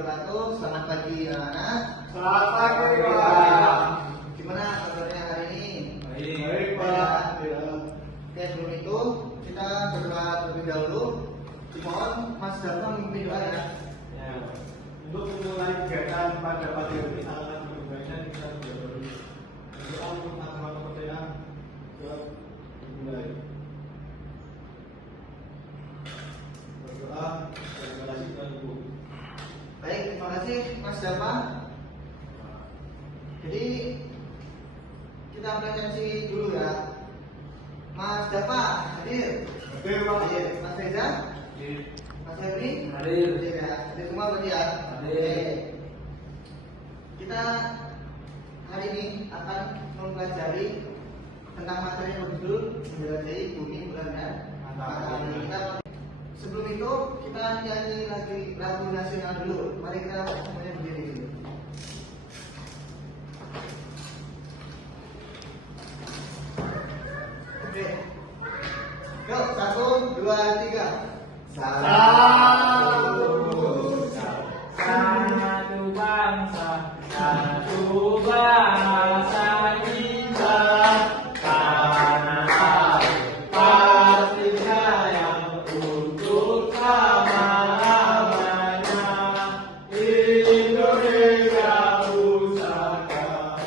wabarakatuh. Selamat pagi anak-anak. Selamat pagi Pak. Gimana kabarnya hari ini? Baik Pak. Oke, sebelum itu kita berdoa terlebih dahulu. Mohon Mas Darto memimpin doa ya. Untuk memulai kegiatan pada pagi hari ini akan berbahasa kita berdoa. Doa untuk agama kepercayaan. Dimulai. Berdoa terima kasih Tuhan Ibu. Baik, terima kasih Mas Dapa. Jadi kita presensi dulu ya. Mas Dapa hadir. Oke Pak. Hadir. Mas Reza. Mas Febri. Hadir. Hadir ya. Hadir semua berarti ya. Hadir. Kita hari ini akan mempelajari tentang materi yang berjudul menjelajahi bumi, bulan dan matahari. Kita sebelum itu kita nyanyi lagi lagu nasional dulu. Mari kita semuanya berdiri dulu. Oke. Go, 1, 2, 3. Satu bangsa, satu bahasa indah, tanah air pasti jaya untuk selama-lamanya. Indonesia pusaka,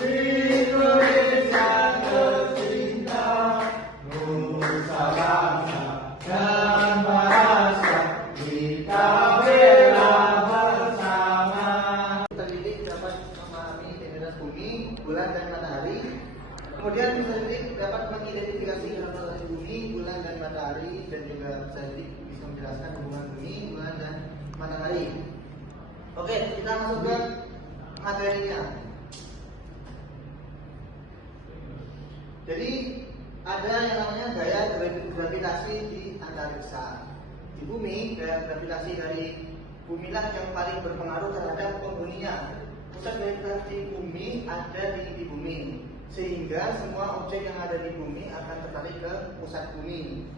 Indonesia tercinta, nusa bangsa dan bahasa kita bela bersama. Terdidik dapat memahami identitas bumi, bulan dan matahari. Kemudian bisa didik dapat mengidentifikasi rotasi bumi, bulan dan matahari, dan juga bisa didik bisa menjelaskan hubungan bumi, bulan dan matahari. Oke, kita masuk ke materinya. Jadi ada yang namanya gaya gravitasi di antariksa. Di bumi, gaya gravitasi dari bumi lah yang paling berpengaruh terhadap penghuninya. Pusat gravitasi bumi ada di bumi, sehingga semua objek yang ada di bumi akan tertarik ke pusat bumi.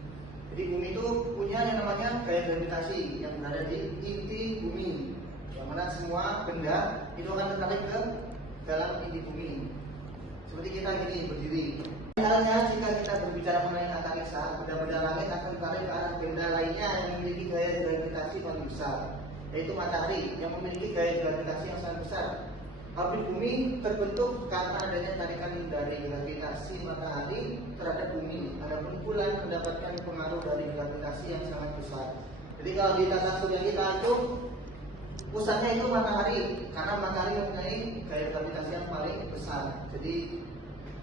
Jadi bumi itu punya yang namanya gaya gravitasi yang berada di inti bumi, yang mana semua benda itu akan tertarik ke dalam inti bumi. Seperti kita gini berdiri. Halnya jika kita berbicara mengenai antariksa, benda-benda langit akan tertarik ke arah benda lainnya yang memiliki gaya gravitasi paling besar, yaitu matahari yang memiliki gaya gravitasi yang sangat besar. Orbit bumi terbentuk karena adanya tarikan dari gravitasi matahari terhadap bumi. Adapun bulan mendapatkan pengaruh dari gravitasi yang sangat besar. Jadi kalau di tata surya kita itu pusatnya itu matahari, karena matahari mempunyai gaya gravitasi yang paling besar. Jadi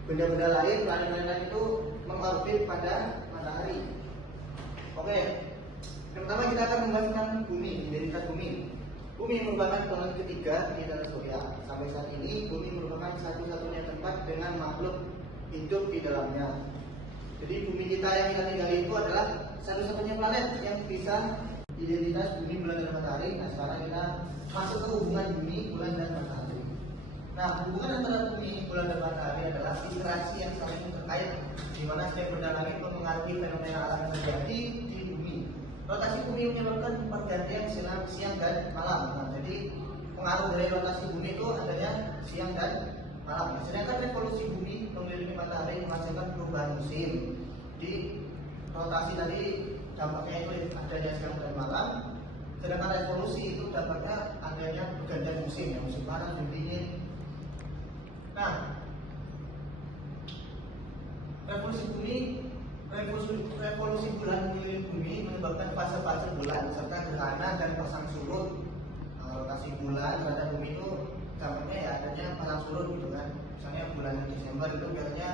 benda-benda lain, planet-planet itu mengorbit pada matahari. Oke, yang pertama kita akan membahas tentang bumi, identitas bumi. Bumi merupakan planet ketiga di tata surya. Sampai saat ini, bumi merupakan satu-satunya tempat dengan makhluk hidup di dalamnya. Jadi bumi kita yang kita tinggali itu adalah satu-satunya planet yang bisa identitas bumi, bulan, dan matahari. Nah, sekarang kita masuk ke hubungan bumi, bulan, dan matahari. Nah, hubungan antara bumi, bulan, dan matahari adalah interaksi yang saling terkait, di mana setiap benda langit mempengaruhi fenomena alam yang terjadi di bumi. Rotasi bumi menyebabkan pergantian siang dan malam. Nah, jadi pengaruh dari rotasi bumi itu adanya siang dan malam. Sedangkan revolusi bumi mengelilingi matahari menghasilkan perubahan musim. Di rotasi tadi dampaknya itu adanya siang dan malam. Sedangkan revolusi itu dampaknya adanya pergantian musim, yang musim panas, musim dingin. Nah, revolusi bulan mengelilingi bumi menyebabkan fase-fase bulan serta gerhana dan pasang surut. Rotasi bulan terhadap bumi itu dampaknya ya adanya pasang surut gitu kan. Misalnya bulan Desember itu biasanya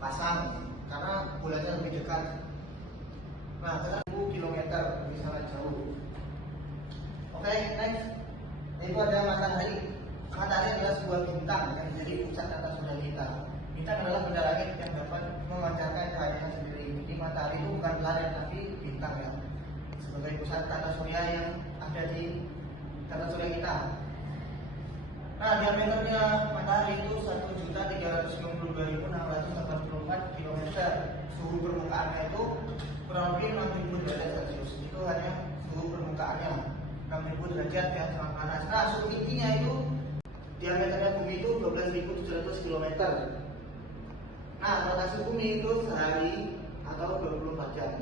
pasang karena bulannya lebih dekat. Nah, karena 1000 km lebih sangat jauh. Oke, next. Itu ada matahari. Matahari adalah sebuah bintang yang menjadi pusat tata surya kita. Bintang adalah benda langit yang dapat memancarkan cahayanya sendiri. Jadi matahari itu bukan planet tapi bintang ya, sebagai pusat tata surya yang ada di tata surya kita. Nah, diameternya matahari itu 1.392.684 km. Suhu permukaannya itu kurang lebih 6.000 derajat Celcius. Itu hanya suhu permukaannya. 6.000 derajat ya, sangat panas. Nah, suhu tingginya itu diameternya bumi itu 12.700 km. Nah, rotasi bumi itu sehari atau 24 jam.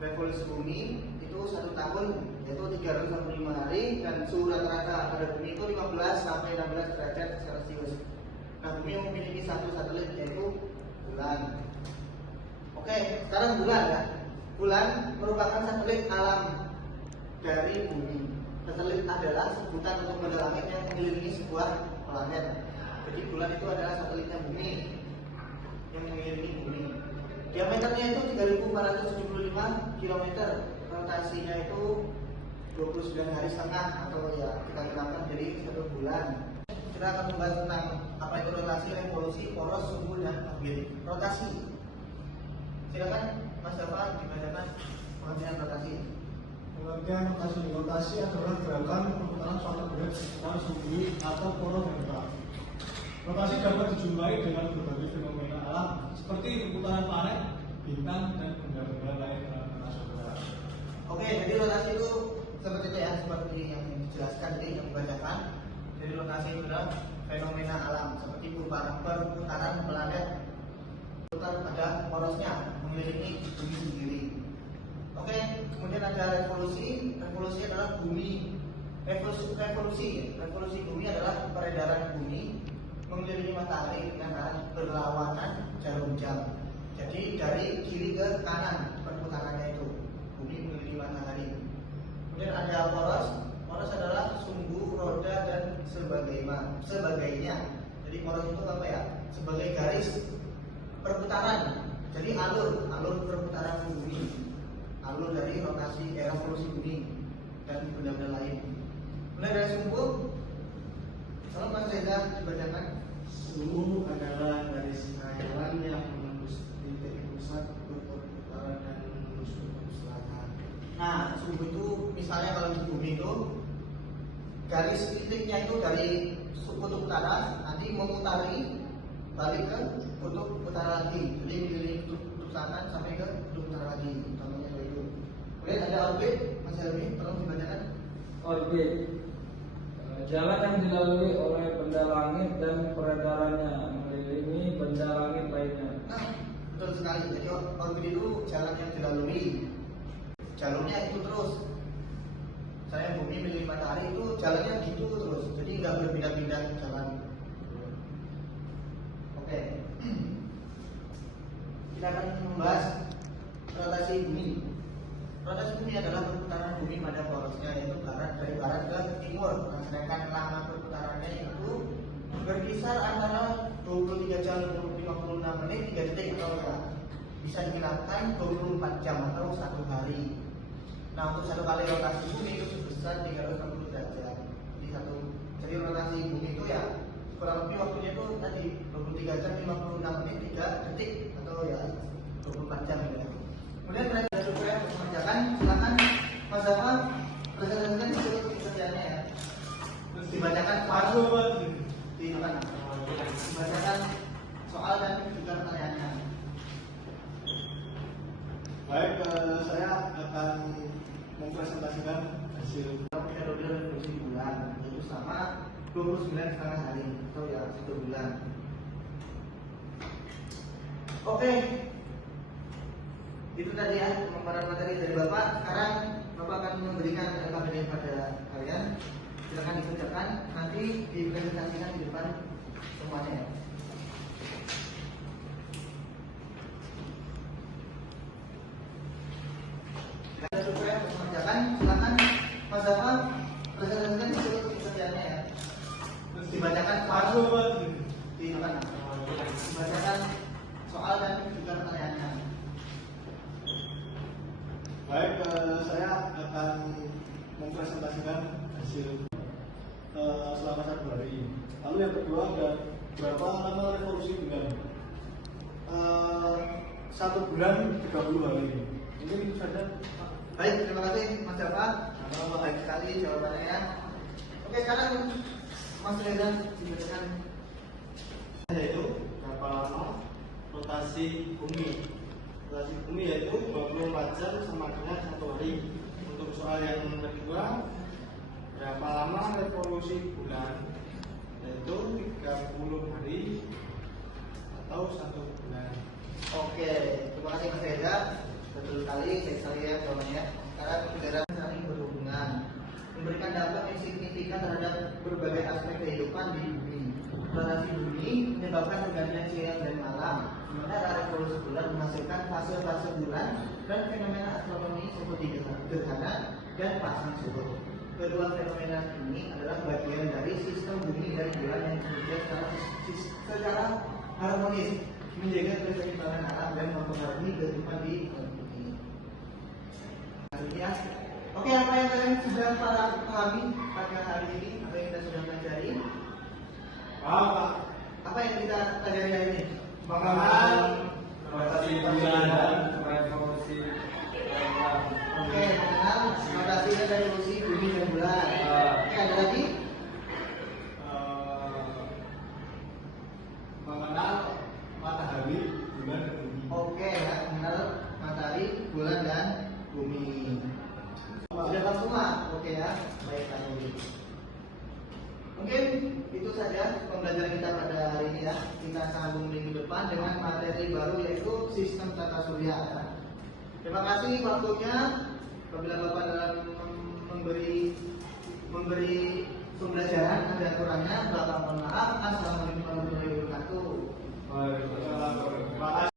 Revolusi bumi itu 1 tahun yaitu 365 hari dan suhu rata-rata pada bumi itu 15 sampai 16 derajat Celcius. Nah, bumi memiliki satu satelit yaitu bulan. Oke, sekarang bulan ya. Bulan merupakan satelit alam dari bumi. Satelit adalah sebutan untuk benda langit yang mengelilingi sebuah planet. Jadi bulan itu adalah satelitnya bumi yang mengelilingi bumi. Diameternya itu 3.475 km. Rotasinya itu 29 hari setengah atau ya kita gunakan jadi 1 bulan. Kita akan membahas tentang apa itu rotasi, revolusi, poros, suhu, dan orbit. Rotasi. Silakan Mas Dafa dibacakan pengertian rotasi. Pengertian rotasi adalah gerakan perputaran suatu benda di sekitar bumi atau poros yang tetap. Rotasi dapat dijumpai dengan berbagai fenomena alam seperti perputaran planet, bintang, dan benda-benda lain dalam tata surya. Oke, jadi rotasi itu seperti itu ya, seperti yang dijelaskan tadi yang dibacakan. Jadi rotasi itu adalah fenomena alam seperti perputaran planet putar pada porosnya mengelilingi bumi sendiri. Oke, kemudian ada revolusi. Revolusi adalah bumi. Revolusi bumi adalah peredaran bumi mengelilingi matahari dengan arah berlawanan jarum jam. Jadi dari kiri ke kanan perputarannya itu bumi mengelilingi matahari. Kemudian ada poros. Poros adalah sumbu, roda, dan sebagainya. Jadi poros itu apa ya? Sebagai garis perputaran. Jadi alur perputaran bumi, alur dari rotasi revolusi bumi dan benda-benda lain. Kemudian dari sumbu, kalau Mas Reza dibacakan. Sumbu adalah garis khayal yang menembus titik pusat perputaran dan menusuk ke selatan. Nah, sumbu itu misalnya kalau di bumi itu garis titiknya itu dari kutub utara nanti memutari balik ke kutub utara lagi, jadi dari kutub selatan sampai ke kutub utara lagi, contohnya kayak itu. Kemudian ada orbit, Mas Helmi, tolong dibacakan. Orbit, jalan yang dilalui oleh benda langit dan peredarannya mengelilingi benda langit lainnya. Nah, betul sekali. Jadi orbit itu jalan yang dilalui, jalurnya itu terus. Saya bumi mengelilingi matahari itu jalannya gitu terus, jadi nggak berpindah-pindah jalan. Oke, kita akan membahas rotasi bumi. Rotasi bumi adalah perputaran bumi pada porosnya, yaitu dari barat ke timur. Nah, sedangkan lama perputarannya itu berkisar antara 23 jam 56 menit 3 detik atau ya, bisa digunakan 24 jam atau 1 hari. Nah, untuk satu kali rotasi bumi itu sebesar 360 derajat. Jadi rotasi bumi itu ya kurang lebih waktunya itu tadi 23 jam 56 menit 3 detik atau ya 24 jam ya. Kemudian mereka supaya mengerjakan, silakan Mas Zafa presentasikan dulu pekerjaannya ya. Terus dibacakan dibacakan soal dan juga pertanyaannya. Baik, saya akan mempresentasikan hasil Periode revolusi bulan yaitu selama 29,5 hari atau ya 1 bulan. Oke, itu tadi ya pemaparan materi dari Bapak. Sekarang Bapak akan memberikan materi pada kalian. Silakan dikerjakan, nanti dipresentasikan di depan semuanya ya. Supaya mengerjakan, silakan Mas Zafa presentasikan dulu pekerjaannya ya. Terus dibacakan dibacakan soal dan juga pertanyaannya. Baik, saya akan mempresentasikan hasil selama 1 hari. Lalu yang kedua ada berapa lama revolusi bulan? 1 bulan 30 hari. Ini itu saja. Baik, terima kasih Mas Zafa. Baik sekali jawabannya ya. Oke, sekarang Mas Reza dibacakan. Yaitu berapa lama rotasi bumi? Rotasi bumi yaitu 24 jam sama dengan 1 hari. Untuk soal yang kedua, selama revolusi bulan, yaitu 30 hari atau 1 bulan. Oke, terima kasih Mas Reza. Betul sekali, sekali ya jawabannya. Karena negara saling berhubungan, memberikan dampak yang signifikan terhadap berbagai aspek kehidupan di bumi. Rotasi bumi menyebabkan pergantian siang dan malam, di mana revolusi bulan menghasilkan fase-fase bulan dan fenomena astronomi seperti gerhana dan pasang surut. Kedua fenomena ini adalah bagian dari sistem bumi dan bulan yang bekerja secara harmonis, menjaga keseimbangan alam dan mempengaruhi kehidupan di bumi. Ya. Oke, apa yang kalian sudah pahami pada hari ini? Apa yang kita sudah pelajari? Pak, Apa yang kita pelajari hari ini? mengenal Rotasi bulan dan revolusi bulan. Oke, mengenal rotasi dan revolusi bumi dan bulan. Oke, ada lagi? mengenal matahari, bulan, dan bumi. Oke, ya, mengenal matahari, bulan dan bumi. Sudah paham semua? Oke ya, baiklah. Mungkin itu saja pembelajaran kita pada hari ini ya. Kita sambung minggu depan dengan materi baru yaitu sistem tata surya. Ya. Terima kasih waktunya. Apabila Bapak dalam memberi pembelajaran ada kurangnya, Bapak mohon maaf. Assalamualaikum warahmatullahi wabarakatuh. Terima kasih.